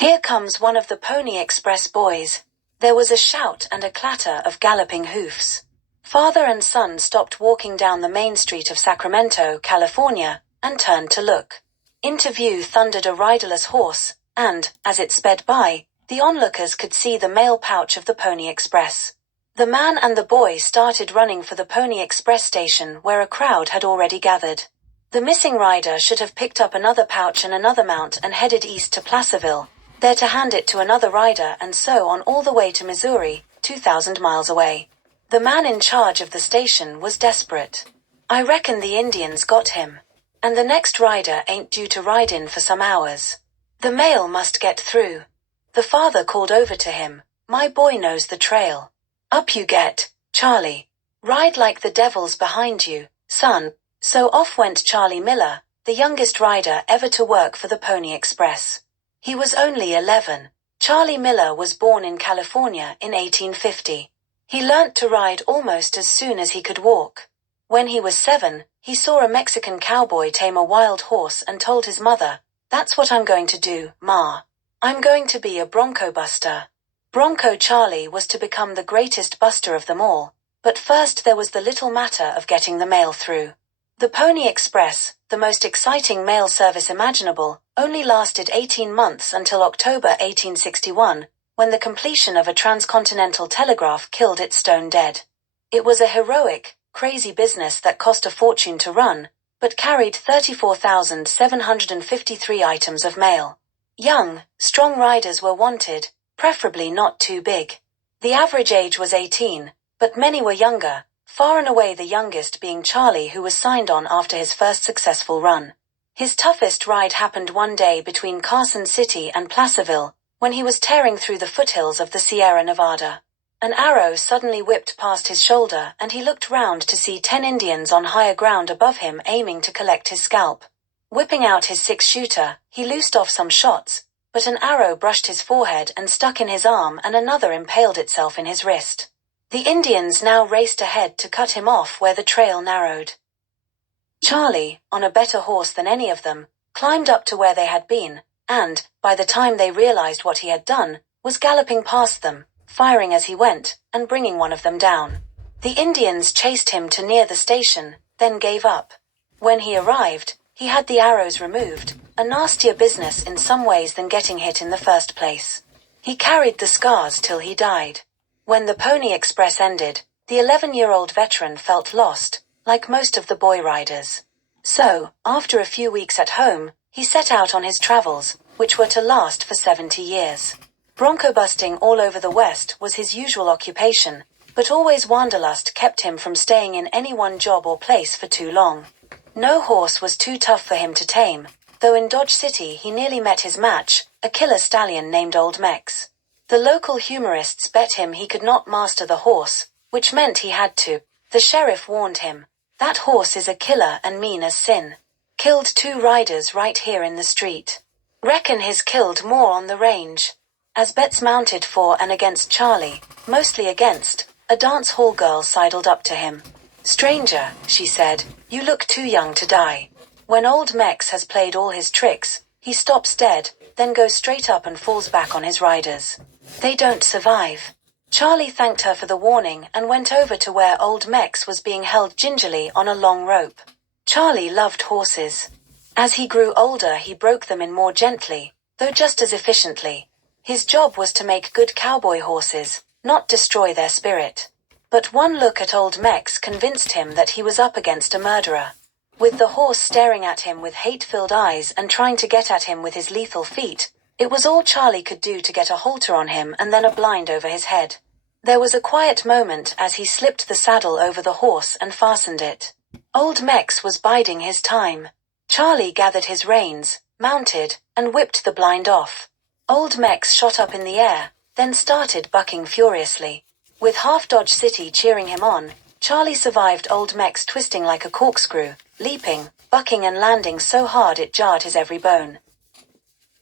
Here comes one of the Pony Express boys. There was a shout and a clatter of galloping hoofs. Father and son stopped walking down the main street of Sacramento, California, and turned to look. Into view thundered a riderless horse, and, as it sped by, the onlookers could see the mail pouch of the Pony Express. The man and the boy started running for the Pony Express station where a crowd had already gathered. The missing rider should have picked up another pouch and another mount and headed east to Placerville, there to hand it to another rider and so on all the way to Missouri, 2,000 miles away. The man in charge of the station was desperate. "I reckon the Indians got him. And the next rider ain't due to ride in for some hours. The mail must get through." The father called over to him, "My boy knows the trail. Up you get, Charlie. Ride like the devil's behind you, son." So off went Charlie Miller, the youngest rider ever to work for the Pony Express. He was only 11. Charlie Miller was born in California in 1850. He learnt to ride almost as soon as he could walk. When he was 7, he saw a Mexican cowboy tame a wild horse and told his mother, "That's what I'm going to do, Ma. I'm going to be a bronco buster." Bronco Charlie was to become the greatest buster of them all, but first there was the little matter of getting the mail through. The Pony Express, the most exciting mail service imaginable, only lasted 18 months until October 1861, when the completion of a transcontinental telegraph killed it stone dead. It was a heroic, crazy business that cost a fortune to run, but carried 34,753 items of mail. Young, strong riders were wanted, preferably not too big. The average age was 18, but many were younger, far and away the youngest being Charlie, who was signed on after his first successful run. His toughest ride happened one day between Carson City and Placerville, when he was tearing through the foothills of the Sierra Nevada. An arrow suddenly whipped past his shoulder and he looked round to see 10 Indians on higher ground above him aiming to collect his scalp. Whipping out his 6-shooter, he loosed off some shots, but an arrow brushed his forehead and stuck in his arm and another impaled itself in his wrist. The Indians now raced ahead to cut him off where the trail narrowed. Charlie, on a better horse than any of them, climbed up to where they had been, and, by the time they realized what he had done, was galloping past them, firing as he went, and bringing one of them down. The Indians chased him to near the station, then gave up. When he arrived, he had the arrows removed, a nastier business in some ways than getting hit in the first place. He carried the scars till he died. When the Pony Express ended, the 11-year-old veteran felt lost, like most of the boy riders. So, after a few weeks at home, he set out on his travels, which were to last for 70 years. Bronco busting all over the West was his usual occupation, but always wanderlust kept him from staying in any one job or place for too long. No horse was too tough for him to tame, though in Dodge City he nearly met his match, a killer stallion named Old Mex. The local humorists bet him he could not master the horse, which meant he had to. The sheriff warned him, "That horse is a killer and mean as sin. Killed 2 riders right here in the street. Reckon his killed more on the range." As bets mounted for and against Charlie, mostly against, a dance hall girl sidled up to him. "Stranger," she said, "you look too young to die. When Old Mex has played all his tricks, he stops dead, then goes straight up and falls back on his riders. They don't survive." Charlie thanked her for the warning and went over to where Old Mex was being held gingerly on a long rope. Charlie loved horses. As he grew older he broke them in more gently, though just as efficiently. His job was to make good cowboy horses, not destroy their spirit. But one look at Old Mex convinced him that he was up against a murderer. With the horse staring at him with hate-filled eyes and trying to get at him with his lethal feet, it was all Charlie could do to get a halter on him and then a blind over his head. There was a quiet moment as he slipped the saddle over the horse and fastened it. Old Mex was biding his time. Charlie gathered his reins, mounted, and whipped the blind off. Old Mex shot up in the air, then started bucking furiously. With half Dodge City cheering him on, Charlie survived Old Mex twisting like a corkscrew, leaping, bucking and landing so hard it jarred his every bone.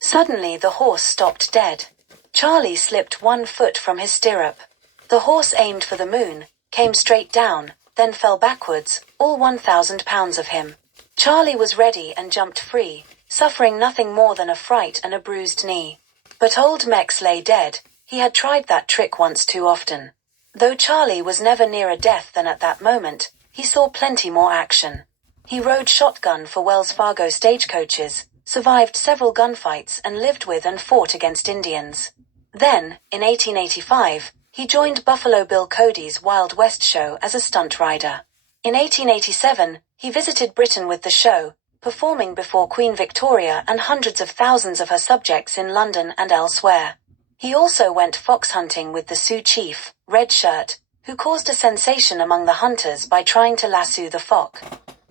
Suddenly the horse stopped dead. Charlie slipped 1 foot from his stirrup. The horse aimed for the moon, came straight down, then fell backwards, all 1,000 pounds of him. Charlie was ready and jumped free, suffering nothing more than a fright and a bruised knee. But old Mex lay dead. He had tried that trick once too often. Though Charlie was never nearer death than at that moment, he saw plenty more action. He rode shotgun for Wells Fargo stagecoaches, survived several gunfights and lived with and fought against Indians. Then, in 1885, he joined Buffalo Bill Cody's Wild West show as a stunt rider. In 1887, he visited Britain with the show, performing before Queen Victoria and hundreds of thousands of her subjects in London and elsewhere. He also went fox hunting with the Sioux chief, Red Shirt, who caused a sensation among the hunters by trying to lasso the fox.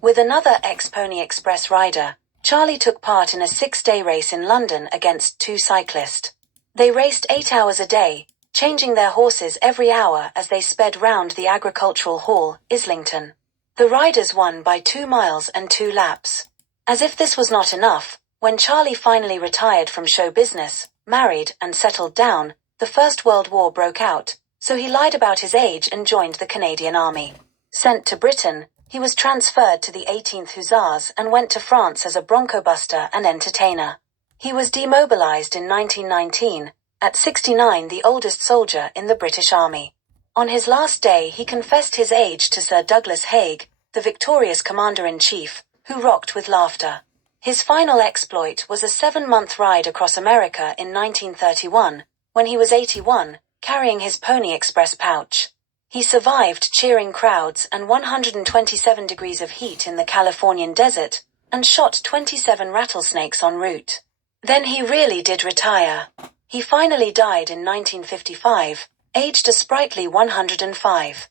With another ex-Pony Express rider, Charlie took part in a 6-day race in London against 2 cyclists. They raced 8 hours a day, changing their horses every hour as they sped round the Agricultural Hall, Islington. The riders won by 2 miles and 2 laps. As if this was not enough, when Charlie finally retired from show business, married, and settled down, the First World War broke out, so he lied about his age and joined the Canadian Army. Sent to Britain, he was transferred to the 18th Hussars and went to France as a bronco buster and entertainer. He was demobilized in 1919, at 69 the oldest soldier in the British Army. On his last day he confessed his age to Sir Douglas Haig, the victorious commander-in-chief, who rocked with laughter. His final exploit was a 7-month ride across America in 1931, when he was 81, carrying his Pony Express pouch. He survived cheering crowds and 127 degrees of heat in the Californian desert, and shot 27 rattlesnakes en route. Then he really did retire. He finally died in 1955, aged a sprightly 105.